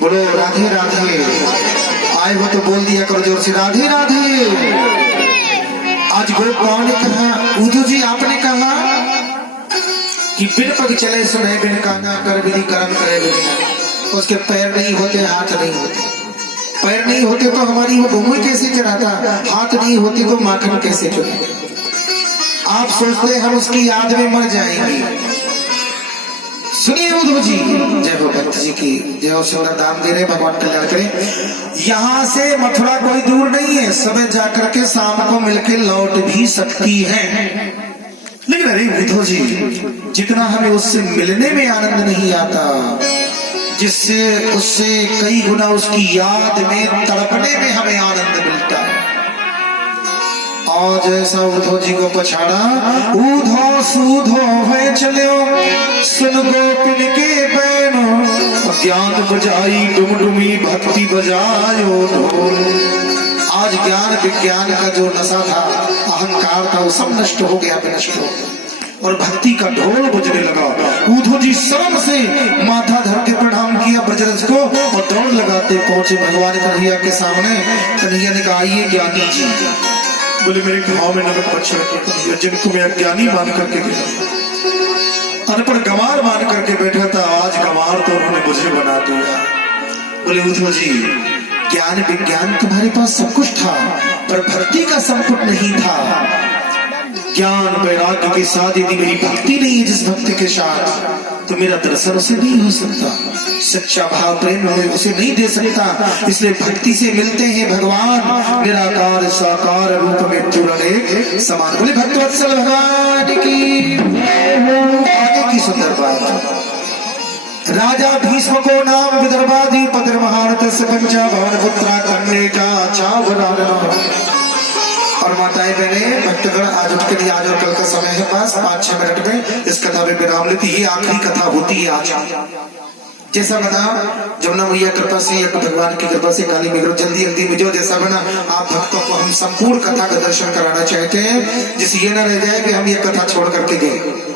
बोलो राधे राधे। आए हो तो बोल दिया करो जोर से राधे राधे। आज गोपाओं ने कहा, उद्धव जी आपने कहा कि बिन पग चले सुने बिन काना कर विधि कर्म करे बिन। उसके पैर नहीं होते, हाथ नहीं होते। पैर नहीं होते तो हमारी वो भूमि कैसे चढ़ाता, हाथ नहीं होते तो माखन कैसे चढ़ाता। आप सोचते हम उसकी याद में मर जाएंगे। सुनिए उद्धव जी, जय हो भक्त जी की जय हो। सुंदर दाम दे रहे भगवान कल्याण करें। यहाँ से मथुरा कोई दूर नहीं है, सुबह जाकर के शाम को मिलके लौट भी सकती है। लेकिन अरे उद्धव जी, जितना हमें उससे मिलने में आनंद नहीं आता, जिससे उससे कई गुना उसकी याद में तड़पने में हमें आनंद मिलता है। और जैसा उद्धव जी को पछाड़ा, उधो सूधो है चलो सुन गोपिन के बैनो, ज्ञान बजाई डुमडुमी भक्ति बजायो ढोल। आज ज्ञान विज्ञान का जो नशा था, अहंकार था, वो सब नष्ट हो गया, विनष्ट हो गया और भक्ति का ढोल बजने लगा। उद्धव जी शर्म से माथा धर के प्रणाम किया ब्रजरज को और दौड़ लगाते पहुंचे भगवान कन्हैया के सामने। कन्हैया ने कहा, आइए ज्ञानी जी। बोले मेरे घाव में नमक मत छिड़किए, जिनको मैं अज्ञानी मान करके गया, अनपढ़ गंवार मान करके बैठा था, आज गंवार तो उन्होंने मुझे बना दिया। बोले उद्धव जी, ज्ञान विज्ञान तुम्हारे पास सब कुछ था, पर भक्ति का संकट नहीं था। ज्ञान वैराग्य के साथ यदि मेरी भक्ति नहीं है जिस भक्ति के साथ, तो मेरा दर्शन उसे नहीं हो सकता, सच्चा भाव प्रेम उसे नहीं दे सकता। इसलिए भक्ति से मिलते हैं भगवान, निराकार साकार रूप में चूर्ण एक समान। बोले भक्तवत्सल भगवान की। आगे की सुंदर बात, राजा भीष्म को नाम विदर्भाधिपति महारथ पंचा भवन पुत्रा कन्या का चावरा। और माताएं बहने भक्तगण, आज उनके लिए आज और कल का समय है पास 5-6 मिनट में इस कथा में विराम लेती। ये आखिरी कथा होती है आज। जैसा बना जमुना मैया कृपा से या भगवान की कृपा से काली मेघ जल्दी जल्दी मुझे जैसा बना, आप भक्तों को हम संपूर्ण कथा का दर्शन कराना चाहते हैं, जिससे ये न रह जाए कि हम ये कथा छोड़ करके गए।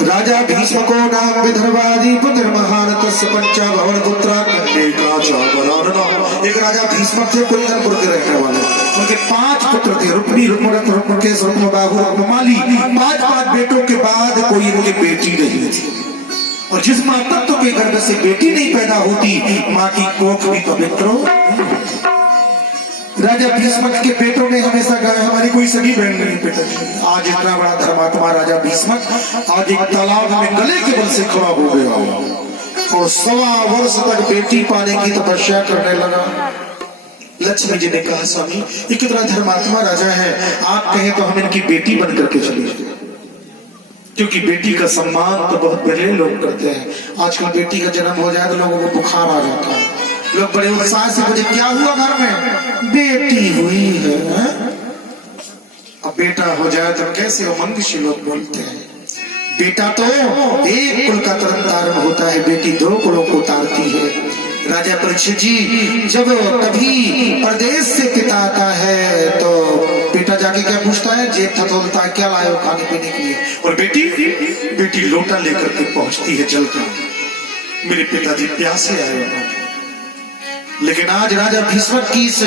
राजा भीष्म को नाम विदर्भाधिपति महारथ पंचा भवन पुत्रा कन्या का चावरा। एक राजा भीष्म थे, कुंदनपुर के रहने वाले। उनके 5 पुत्र थे, रुक्मी, रुक्मरथ, रुक्मकेश, रुक्मबाहु, रुक्ममाली। 5 बेटों के बाद कोई इनकी बेटी नहीं थी। और जिस माँ तत्व के गर्भ से बेटी नहीं पैदा होती, माँ की कोख भी पवित्र। राजा भीष्म के बेटों ने हमेशा कहा, हमारी कोई सगी बहन नहीं पैदा। आज इतना बड़ा धर्मात्मा राजा भीष्म आज एक तालाब में गले के बल से खड़ा हो गया और 1.25 वर्ष तक बेटी पाने की तपस्या करने लगा। लक्ष्मी जी ने कहा, स्वामी ये कितना धर्मात्मा राजा है, आप कहें तो हम इनकी बेटी बन करके चले, क्योंकि बेटी का सम्मान तो बहुत बड़े लोग करते हैं। आजकल बेटी का जन्म हो जाए तो लोगों को बुखार आ जाता है, लोग बड़े उत्साह से मुझे क्या हुआ घर में, बेटी हुई है। अब बेटा हो जाए तो कैसे मनुष्य लोग बोलते हैं। बेटा तो एक कुल का तरन तारण होता है, बेटी 2 कुलों को उतारती है। राजा परीक्षित जी, जब कभी प्रदेश से पिता आता है तो बेटा जाके क्या पूछता है, जेब थतोलता है, क्या लाए हो खाने पीने के लिए। और बेटी लोटा लेकर के पहुंचती है जल का, मेरे पिताजी प्यासे आए हैं। लेकिन आज राजा भीष्म की इस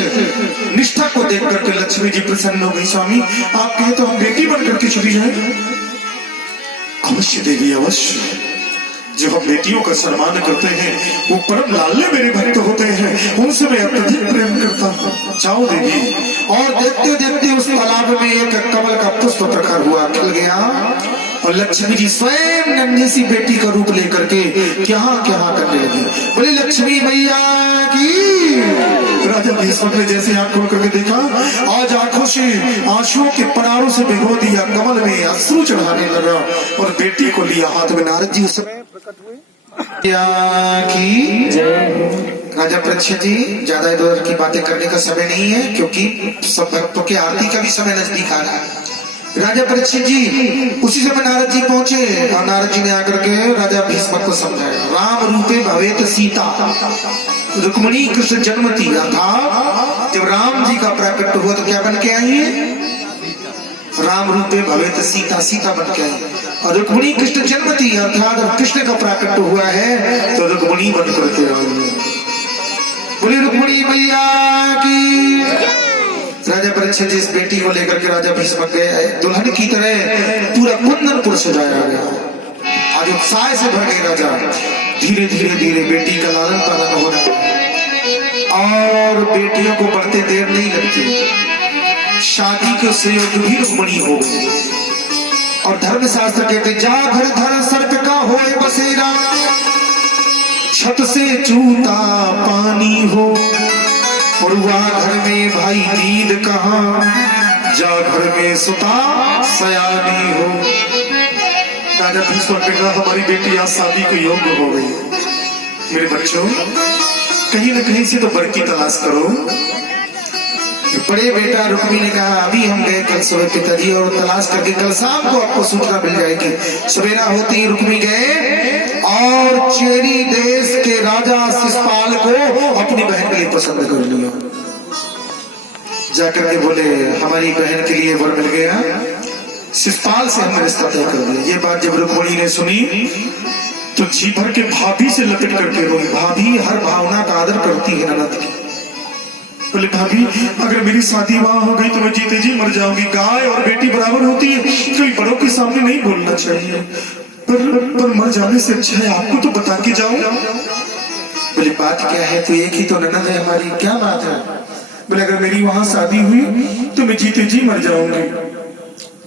निष्ठा को देख करके लक्ष्मी जी प्रसन्न हो गई। स्वामी आप कहे तो हम बेटी बन करके चली जाए। अवश्य देवी अवश्य, जो हम बेटियों का सम्मान करते हैं वो परम लाडले मेरे भक्त होते हैं, उनसे मैं अत्यधिक प्रेम करता हूँ। जाओ देवी। और देखते देखते उस तालाब में एक कमल का पुष्प प्रखर हुआ, खिल गया और लक्ष्मी जी स्वयं नन्ही सी बेटी का रूप लेकर के क्या करने लगी। बोले लक्ष्मी मैया की। राजा भीष्म ने जैसे आंख खोल करके देखा, आज आंखों से आंसुओं के पनारों से भिगो दिया, कमल में अश्रु चढ़ाने लगा और बेटी को लिया हाथ में। नारद जी उस समय प्रकट हुए। राजा परीक्षित जी, ज्यादा इधर उधर की बातें करने का समय नहीं है, क्योंकि सब भक्तों की आरती का भी समय नजदीक आ रहा है। राजा परीक्षित जी उसी समय नारद जी पहुंचे और नारद जी ने आकर के राजा भीष्म को समझाया, राम रूपे भवेत सीता रुक्मिणी कृष्ण जन्मति। था जब राम जी का प्रकट हुआ तो क्या बन के आई है, राम रूपे भवेत सीता, सीता बन के आई। और रुक्मिणी कृष्ण जन्म थी, अर्थात अब कृष्ण का प्राकट्य हुआ है तो रुक्मिणी बन करके आई। बोली रुक्मिणी मैया की। राजा परीक्षित जिस बेटी को लेकर के राजा भीष्म गए, दुल्हन की तरह पूरा कुंदनपुर सजाया गया। आज उत्साह से भर गए राजा। धीरे धीरे धीरे बेटी का लालन पालन हो रहा है और बेटियों को बढ़ते देर नहीं लगती। शादी के संयोग भी रुक्मिणी हो गई। और धर्मशास्त्र कहते जा घर धर सर्प का होए बसेरा, छत से चूता पानी हो। मुरुआ घर में भाई नींद कहाँ, जा घर में सुता सयानी हो। राजा भीष्म ने कहा हमारी बेटी आज शादी के योग्य हो गई। मेरे बच्चों कहीं न कहीं से तो बर की तलाश करो। बड़े बेटा रुक्मी ने कहा अभी हम गए कल सुबह पिताजी और तलाश करके कल शाम को आपको सूचना मिल जाएगी। सवेरा होते ही रुक्मी गए और चेरी देश के राजा शिशपाल को अपनी बहन के लिए पसंद कर लिया। जाकर के बोले हमारी बहन के लिए वर मिल गया, शिशपाल से हमने रिश्ता तय कर दिया। ये बात जब रुक्मिणी ने सुनी तो जी भर के भाभी से लपेट करके रोई। भाभी हर भावना का आदर करती है ननद की। बोले भाभी अगर मेरी शादी वहां हो गई तो मैं जीते जी मर जाऊंगी। गाय और बेटी बराबर होती है, कोई बड़ों के सामने नहीं बोलना चाहिए, पर मर जाने से अच्छा है आपको तो बता के जाऊं। बोले बात क्या है, तो एक ही तो ननद है हमारी, क्या बात है। बोले अगर मेरी वहां शादी हुई तो मैं जीते जी मर जाऊंगी।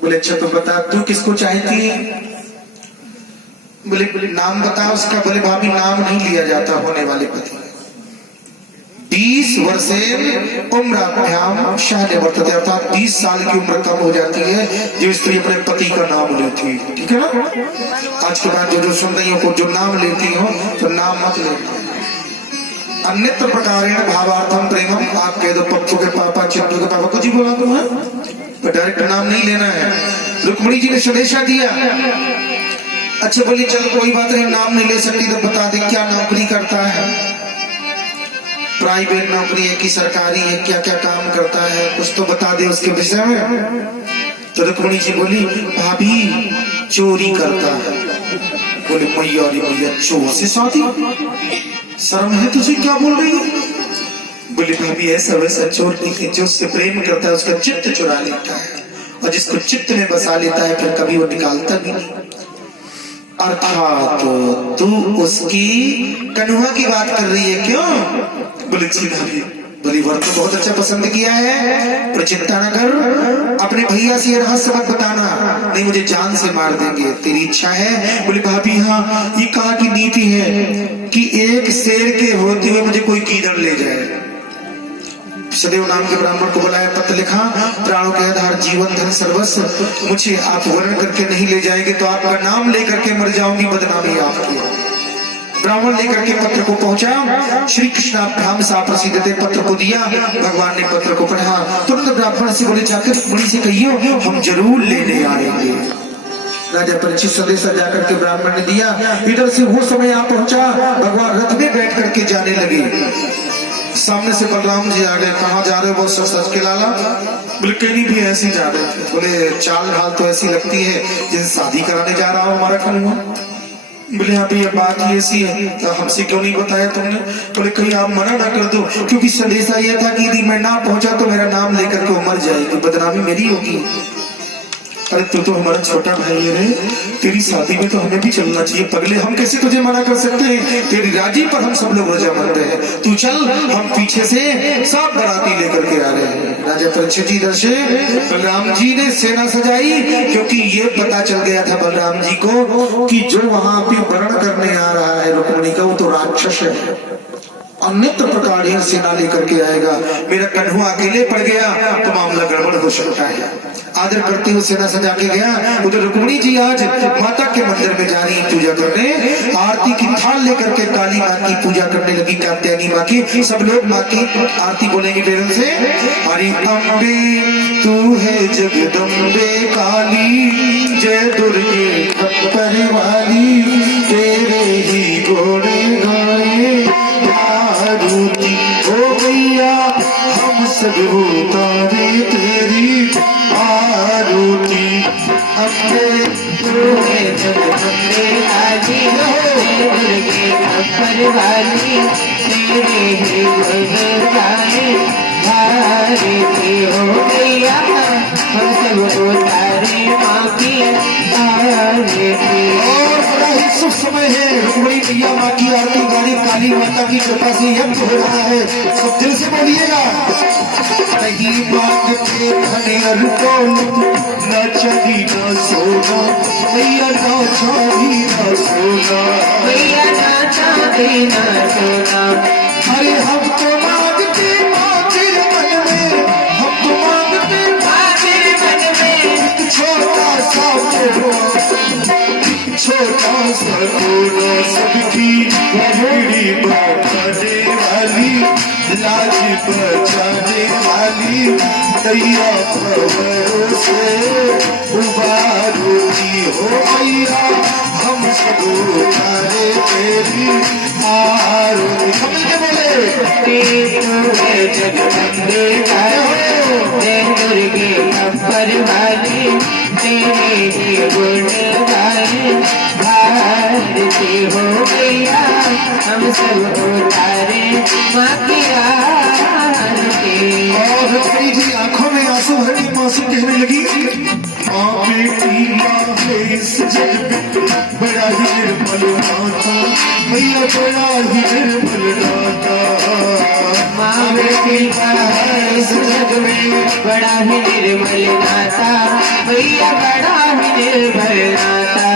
बोले अच्छा तो बता तू किसको चाहती है। बोले नाम बता उसका। बोले भाभी नाम नहीं लिया जाता होने वाले पति। 20 वर्षे उम्राभ्याम शाने वर्तते, अर्थात 20 साल की उम्र कम हो जाती है जो स्त्री अपने पति का नाम लेती है। ठीक है ना। आज के बाद जो सुन रही हो जो नाम लेती हो तो नाम मत लेना। अन्यत्र प्रकारेण भावार्थम प्रेमम। आप कह दो पप्पू के पापा चिंटू के पापा कुछ ही बोला तुम्हें, तो डायरेक्ट नाम नहीं लेना है। रुक्मिणी जी ने संदेशा दिया। अच्छा बोली चल कोई बात नहीं, नाम नहीं ले सकती तो बता दे क्या नौकरी करता है, प्राइवेट नौकरी है कि सरकारी है, क्या क्या काम करता है, कुछ तो बता दे उसके विषय में। तो रुक्मिणी जी बोली भाभी चोरी करता है। बोले मैया चोर से शादी, शर्म है तुझे, क्या बोल रही है। बोले भाभी ऐसा वैसा चोर नहीं, जो उससे प्रेम करता है उसका चित्त चुरा लेता है और जिसको चित्त में बसा लेता है फिर कभी वो निकालता भी नहीं। अर्थात तू उसकी कन्हुआ की बात कर रही है क्यों। बोले जी भाभी। बोली वर तो बहुत अच्छा पसंद किया है, पर चिंता न कर, अपने भैया से ये रहस्य मत बताना, नहीं मुझे जान से मार देंगे। तेरी इच्छा है। बोली भाभी हाँ, ये कहाँ की नीति है कि एक शेर के होते हुए मुझे कोई गीदड़ ले जाए। सदैव नाम के ब्राह्मण को बुलाया, पत्र लिखा, प्राणों के आधार जीवन धन सर्वस्व मुझे आप वर्ण करके नहीं ले जाएंगे तो आपका नाम लेकर के मर जाऊंगी, बदनामी आपकी। ब्राह्मण लेकर के पत्र को पहुंचा। श्री कृष्णाभ्याम सा प्रसिद्ध थे, पत्र को दिया। भगवान ने पत्र को पढ़ा। तुरंत ब्राह्मण से बोले जाकर रुक्मिणी से कहियो हम जरूर लेने आएंगे। राजा परीक्षित संदेशा जाकर के ब्राह्मण ने दिया। इधर से वो समय आ पहुंचा, भगवान रथ में बैठ करके जाने लगे। सामने से बलराम जी आ गए। कहाँ जा रहे हो, बहुत सच के लाला। बोले कहीं भी ऐसे जा रहे थे। बोले चाल ढाल तो ऐसी लगती है जैसे शादी कराने जा रहा हो हमारा कन्हुआ। बोले हाँ भैया बात ही ऐसी है, तो हमसे क्यों नहीं बताया तुमने। बोले कहीं आप मना ना कर दो, क्योंकि संदेशा ये था कि यदि मैं ना पहुंचा तो मेरा नाम लेकर के वो मर जाएगी, बदनामी मेरी होगी। अरे तू तो हमारा छोटा भाई है रे, तेरी शादी में तो हमें भी चलना चाहिए पगले, हम कैसे तुझे मना कर सकते हैं। तेरी राजी पर हम सब लोग रजामंद हैं, तू चल, हम पीछे से सब बाराती लेकर के आ रहे हैं। राजा परीक्षित जी इधर से बलराम जी ने सेना सजाई, क्योंकि ये पता चल गया था बलराम जी को कि जो वहां पे वर्ण करने आ रहा है रुक्मिणी का वो तो राक्षस है, अन्यत्र प्रकार यह सेना लेकर के आएगा। मेरा कन्हुआ अकेले पड़ गया तो मामला गड़बड़ हो सकता है। आदर करते हुए सेना सजा के गया। उधर रुक्मिणी जी आज माता के मंदिर में जा रही पूजा करने। आरती की थाल लेकर के काली माँ की पूजा करने लगी, कात्यायनी माँ की। सब लोग माँ की आरती बोलेंगे बेरन से। हरि अम्बे तू है जगदम्बे काली, जय दुर्गे खप्पर वाली, तेरे ही घोड़े गाए आरती हो गैया, हम सब उतारे तेरी आरती। अम्बे तू है पर वाली तेरे ही गुण गाए भारती हो मैया हम सब उतारे माँ की आरती। और बड़ा ही शुभ समय है, रुक्मिणी मैया माँ की आरती गाड़ी काली माता की कृपा से यज्ञ हो रहा है। सब दिल से बोलिएगा। नहीं मांगते धनियर दौलत, न चांदी न सोना, मैया न चांदी न सोना, मैया ना चांदी ना सोना। अरे हम तो मांगते माँ तेरे मन में, हम तो मांगते माँ तेरे मन में एक छोटा सा छोटा सा कोना, सबकी घड़ी बचाने वाली, लाज बचाने वाली, दैया खबरों से उबारोगी हो मैया हम सब उतारे तेरी आरती। हम मिलके बोले तुम्हें जगदम्बे गाए जय दुर्गे अपर वाली तेरे ही गुण गाए भारती हो मैया हम सब उतारे माँ की आरती। और रुक्मिणी जी आंखों में आंसू भरनी मासूम कहने लगी, माँ बेटी माँ है इस जग में बड़ा ही निर्मल नाता, मैया बड़ा ही निर्मल नाता। माँ बेटी का है इस जग में बड़ा ही निर्मल नाता भैया बड़ा ही निर्मल नाता।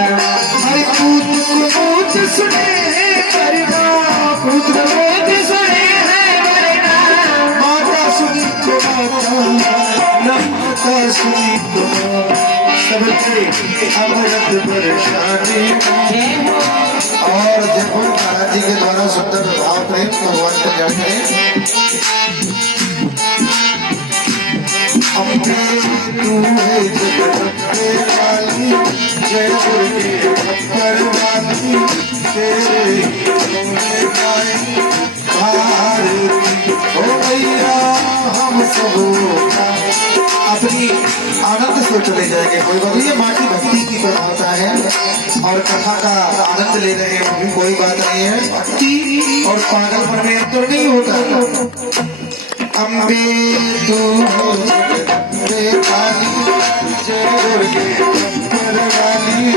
हर पुत्र को मोच सुने है करना, पुत्र रोज सुने हैं वरना माता सुनी तो माता, न माता सुनी तो माँ, सबके अमृत बरसाने। जय हो और देखो महाराज जी के द्वारा सुंदर भाव प्रेम भगवान को जाते हैं। अम्बे तू है जगदम्बे वाली, जय दुर्गे अपर वाली, तेरे ही गाए भारती हो मैया हम सब अपनी आनंद से चले जाएंगे। कोई बात नहीं, माँ की भक्ति की तरह होता है और कथा का आनंद ले रहे हैं, भी कोई बात नहीं है। भक्ति और पागलपन में अंतर नहीं होता। अम्बे तू जगदम्बे वाली, जय दुर्गे अपर वाली,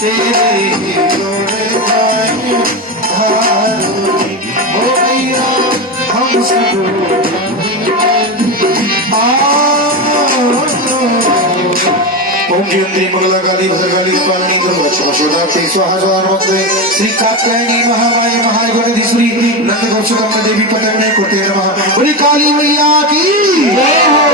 तेरे ही गुण गाए भारती हो मैया हम सब ओम जयंती मंगला काली भद्रकाली कपालिनी दुर्गाक्षमा स्वाहा स्वाहा श्री कात्यायनी महामाया महागणधीश्वरी नंद गौचकम देवी पतंगे कुते नमः। बोली काली मैया की जय हो।